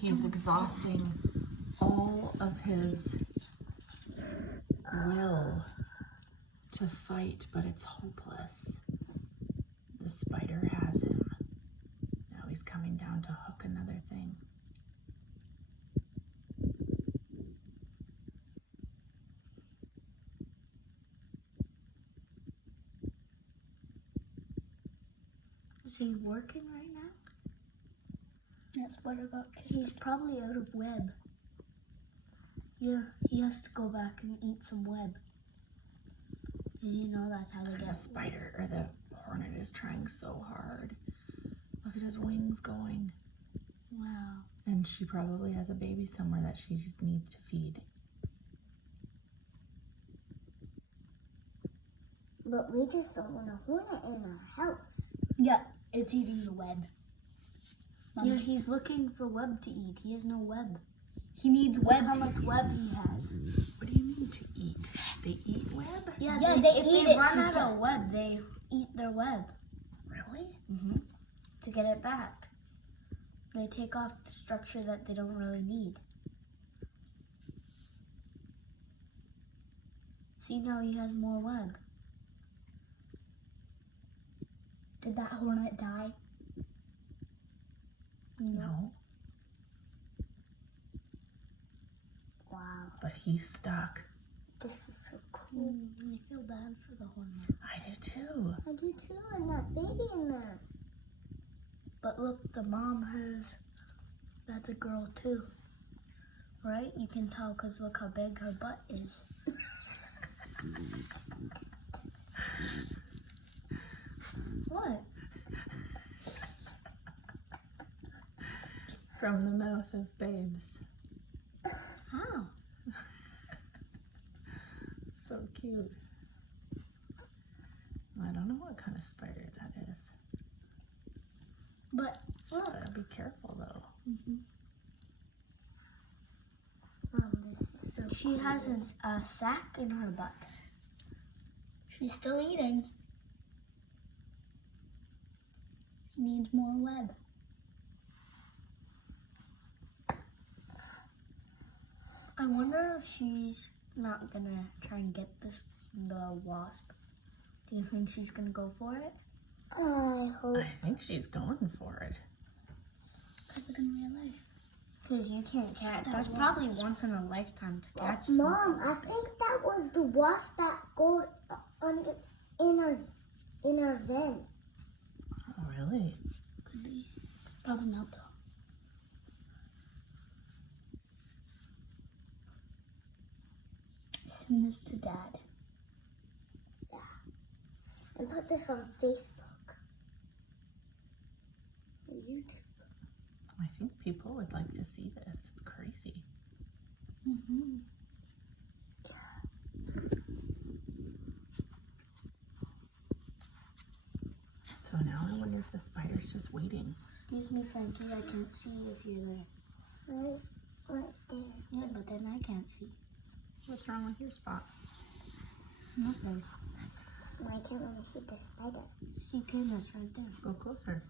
he's exhausting all of his will to fight, but it's hopeless. The spider has him. Now he's coming down to hook another thing. Is he working right now? That spider he's probably out of web. Yeah, he has to go back and eat some web. And you know that's how they get. The spider, or the hornet, is trying so hard. Look at his wings going. Wow. And she probably has a baby somewhere that she just needs to feed. But we just don't want a hornet in our house. Yeah, it's eating the web. Yeah, he's looking for web to eat. He has no web. He needs web. How much web he has. What do you mean to eat? They eat web? Yeah, if they run out of web, they eat their web. Really? Mm-hmm. To get it back. They take off the structure that they don't really need. See, now he has more web. Did that hornet die? No. Wow. But he's stuck. This is so cool. I feel bad for the hornet. I do too. I do too, and that baby in there. But look, the mom has, that's a girl too. Right? You can tell because look how big her butt is. What? From the mouth of babes. How? So cute. I don't know what kind of spider that is. But look. Gotta be careful though. This is so She has a sack in her butt. She's still eating. She needs more web. I wonder if she's not gonna try and get the wasp. Do you think she's gonna go for it? I hope. I think she's going for it. Because it's in real life. Because you can't catch. That's probably once in a lifetime to catch. Mom, I think that was the wasp that go under in our vent. Oh, really? Could be. Probably not though. Send this to Dad. Yeah. And put this on Facebook. Or YouTube. I think people would like to see this. It's crazy. So now I wonder if the spider's just waiting. Excuse me, Frankie. I can't see if you're there. There's right there. Yeah, but then I can't see. What's wrong with your spot? Nothing. I can't really see the spider. See, Kayla's right there. Go closer.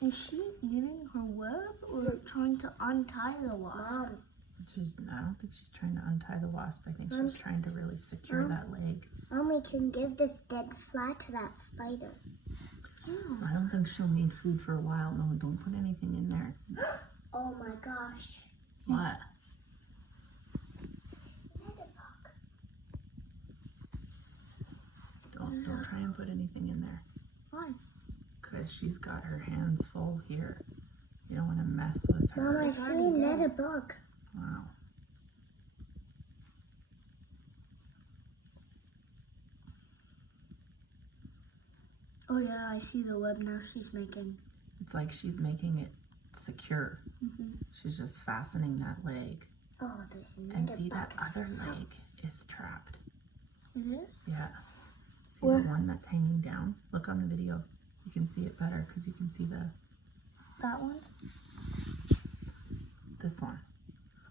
Is she eating her web or trying to untie the wasp? Mom, I don't think she's trying to untie the wasp. I think she's trying to really secure that leg. Mom, we can give this dead fly to that spider. I don't think she'll need food for a while. No, don't put anything in there. Oh my gosh. What? Don't try and put anything in there. Why? Because she's got her hands full here. You don't want to mess with her. Mom, I see another bug. Wow. Oh yeah, I see the web now she's making. It's like she's making it secure. She's just fastening that leg. Oh, there's another And see, bug. that other leg is trapped. It is? Yeah. See the one that's hanging down? Look on the video. You can see it better because you can see That one? this one.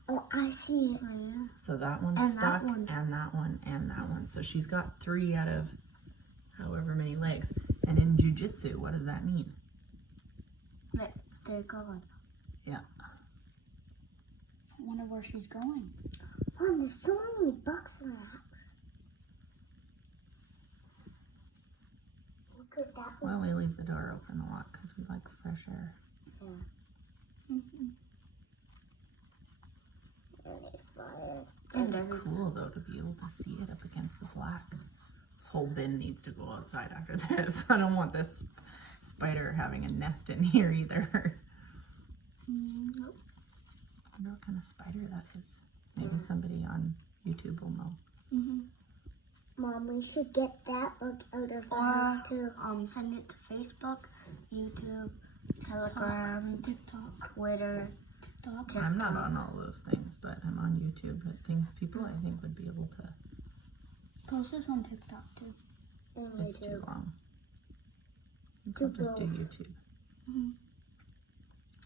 Oh, I see it. Oh, yeah. So that one's And that stuck, one. and that one, and that one. So she's got 3 out of however many legs. And in Jiu-Jitsu, what does that mean? They're gone. Yeah. I wonder where she's going. Mom, there's so many bugs in the house. Look at that one. Well, we leave the door open a lot because we like fresh air. Mm-hmm. And it's fire. It's cool though to be able to see it up against the black. This whole bin needs to go outside after this. I don't want this spider having a nest in here either. Nope. I wonder what kind of spider that is. Maybe somebody on YouTube will know. Mm-hmm. Mom, we should get that bug out of the house too. Send it to Facebook, YouTube, Telegram, TikTok, Twitter, TikTok. I'm not on all those things, but I'm on YouTube. But things people I think would be able to. Post this on TikTok too. And It's too long. I think Do I'll just do both. YouTube. Mm-hmm.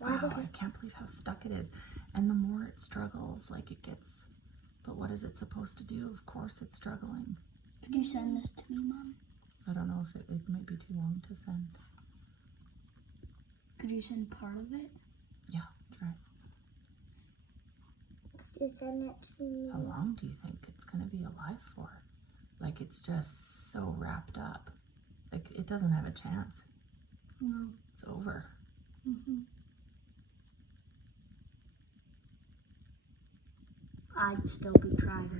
Wow, I can't believe how stuck it is. And the more it struggles, like it gets. But what is it supposed to do? Of course it's struggling. Could you send this to me, Mom? I don't know if it might be too long to send. Could you send part of it? Yeah, try. Could you send it to me? How long do you think it's going to be alive for? Like it's just so wrapped up. Like it doesn't have a chance. No. It's over. Mm-hmm. I'd still be trying.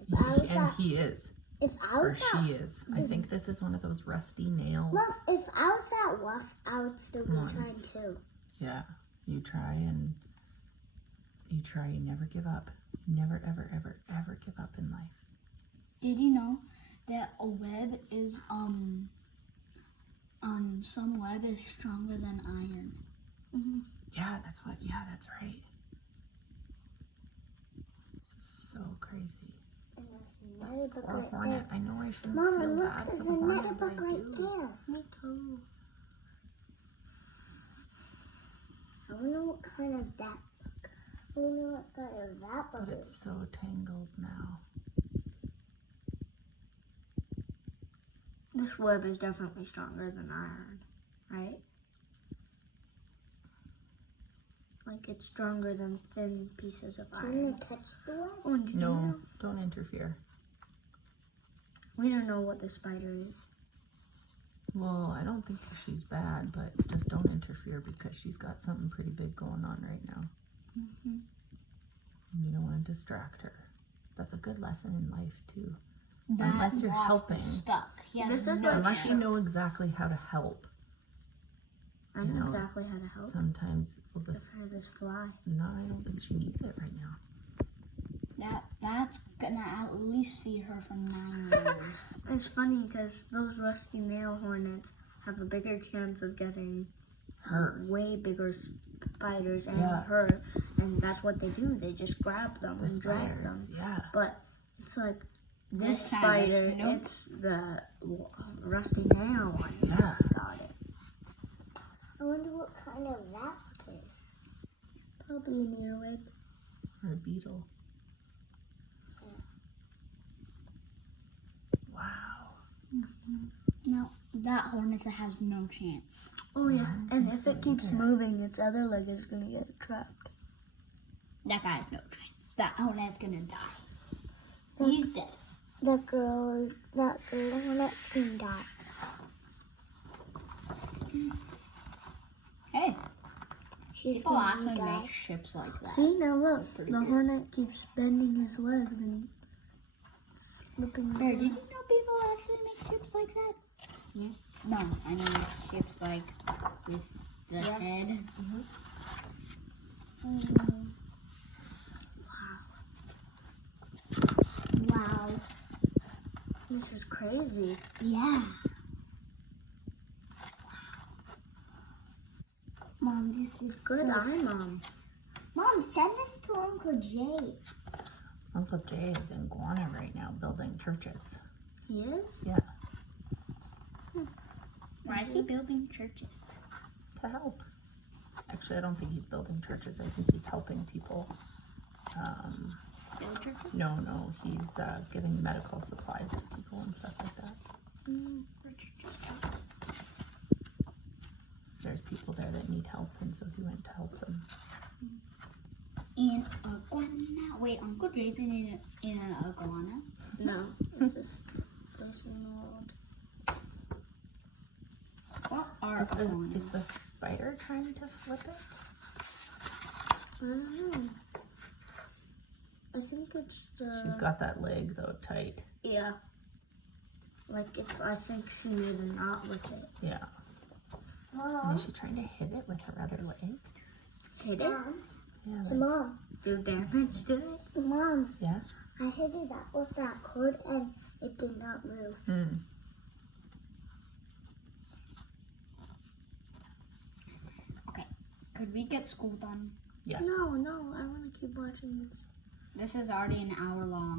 If I was And at, he is. if I Or was she is. I think this is one of those rusty nail. Well, if I was at wasp, I would still be Ones. trying too. Yeah. You try and you try, you never give up. You never, ever, ever, ever give up in life. Did you know that a web is some web is stronger than iron? Mm-hmm. Yeah, that's right. This is so crazy. And there's another bug Or right hornet. there. I know I shouldn't Mama, feel look, bad there's for the another hornet, but bug I right do. there. Me too. I wonder what kind of that bug. I wonder what kind of that bug But is. it's so tangled now. This web is definitely stronger than iron, right? Like it's stronger than thin pieces of Do you iron. want to touch the web? Oh, and did you No, know? don't interfere. We don't know what the spider is. Well, I don't think she's bad, but just don't interfere because she's got something pretty big going on right now. Mm-hmm. And you don't want to distract her. That's a good lesson in life too. Unless you're helping. Stuck. Yeah, This is Unless you know exactly how to help. I you know know, exactly how to help. Sometimes we'll Give just. her this fly. No, I don't think she needs it right now. That's gonna at least feed her for 9 years. It's funny because those rusty nail hornets have a bigger chance of getting Her. way bigger spiders and Yeah. her, and that's what they do. They just grab them The and drag spiders. them. Yeah. But it's like this This time spider, it's, nope. it's the rusty nail one Yeah. that's got it. I wonder what kind of that bug is. Probably an earwig. Or a beetle. Wow. No, that hornet has no chance. Oh yeah, and think if so it keeps either. moving, its other leg is gonna get trapped. That guy has no chance. That hornet's gonna die. He's dead. That girl hornet's gonna die. Hey, She's people gonna actually die. make ships like that. See, now look, pretty the good. hornet keeps bending his legs and slipping his There, did you legs. know people actually make ships like that? Yeah. No, I mean ships like with the Yeah. head. Wow. This is crazy. Yeah. Mom, this is Good so... eye, Mom. Mom, send this to Uncle Jay. Uncle Jay is in Guana right now building churches. He is? Yeah. Why is he building churches? To help. Actually, I don't think he's building churches. I think he's helping people. Build churches? No, he's giving medical supplies to people and stuff like that. There's people there that need help, and so he went to help them. In iguana. Wait, Uncle Jason in an iguana? No, it's just personal. What are iguanas? Is the spider trying to flip it? I don't know. I think it's the. She's got that leg though tight. Yeah. Like it's. I think she made a knot with it. Yeah. And is she trying to hit it with her other leg? Hit it? Yeah. Like, Mom, Do damage to it? Mom, yeah. I hit it up with that cord and it did not move. Hmm. Okay. Could we get school done? Yeah. No, I want to keep watching this. This is already an hour long.